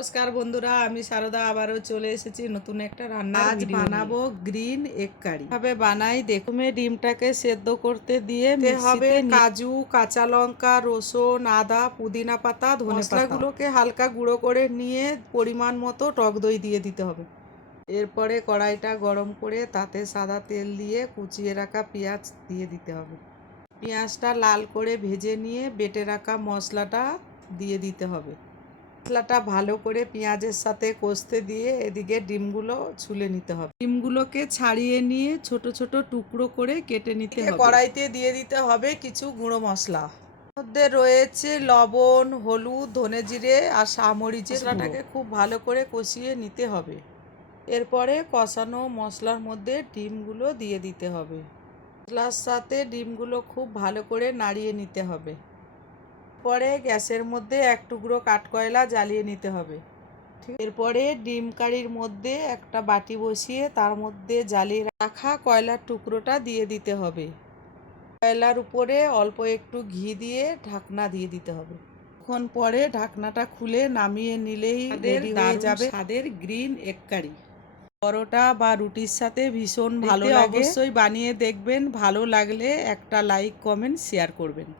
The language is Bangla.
নমস্কার বন্ধুরা, আমি সারদা আবারও চলে এসেছি নতুন একটা রান্না। আজ বানাবো গ্রিন এগ কারি। কিভাবে বানাই দেখুন। ডিমটাকে সেদ্ধ করতে দিয়ে হবে কাজু, কাঁচা লঙ্কা, রসুন, আদা, পুদিনা পাতা, ধনে পাতা। মশলাগুলোকে হালকা গুঁড়ো করে নিয়ে পরিমাণ মতো টক দই দিয়ে দিতে হবে। এরপরে কড়াইটা গরম করে তাতে সাদা তেল দিয়ে কুচিয়ে রাখা পেঁয়াজ দিয়ে দিতে হবে। পেঁয়াজটা লাল করে ভেজে নিয়ে বেটে রাখা মশলাটা দিয়ে দিতে হবে। মশলাটা ভালো করে পেঁয়াজের সাথে কষতে দিয়ে এদিকে ডিমগুলো ছুলে নিতে হবে। ডিমগুলোকে ছাড়িয়ে নিয়ে ছোট ছোট টুকরো করে কেটে নিতে হবে। কড়াইতে দিয়ে দিতে হবে কিছু গুঁড়ো মশলা। মধ্যে রয়েছে লবণ, হলুদ, ধনে জিরে আর মরিচের গুঁড়ো। মশলাটাকে খুব ভালো করে কষিয়ে নিতে হবে। এরপরে কষানো মশলার মধ্যে ডিমগুলো দিয়ে দিতে হবে। মশলার সাথে ডিমগুলো খুব ভালো করে নাড়িয়ে নিতে হবে। পরে গ্যাসের মধ্যে এক টুকরো কাঠকয়লা জ্বালিয়ে নিতে হবে। এরপরে ডিম কারির মধ্যে একটা বাটি বসিয়ে তার মধ্যে জ্বালিয়ে রাখা কয়লার টুকরোটা দিয়ে দিতে হবে। কয়লার উপরে অল্প একটু ঘি দিয়ে ঢাকনা দিয়ে দিতে হবে। তখন পরে ঢাকনাটা খুলে নামিয়ে নিলেই রেডি হয়ে যাবে স্বাদের গ্রিন এগ কারি। পরোটা বা রুটির সাথে ভীষণ ভালো লাগে। অবশ্যই বানিয়ে দেখবেন। ভালো লাগলে একটা লাইক, কমেন্ট, শেয়ার করবেন।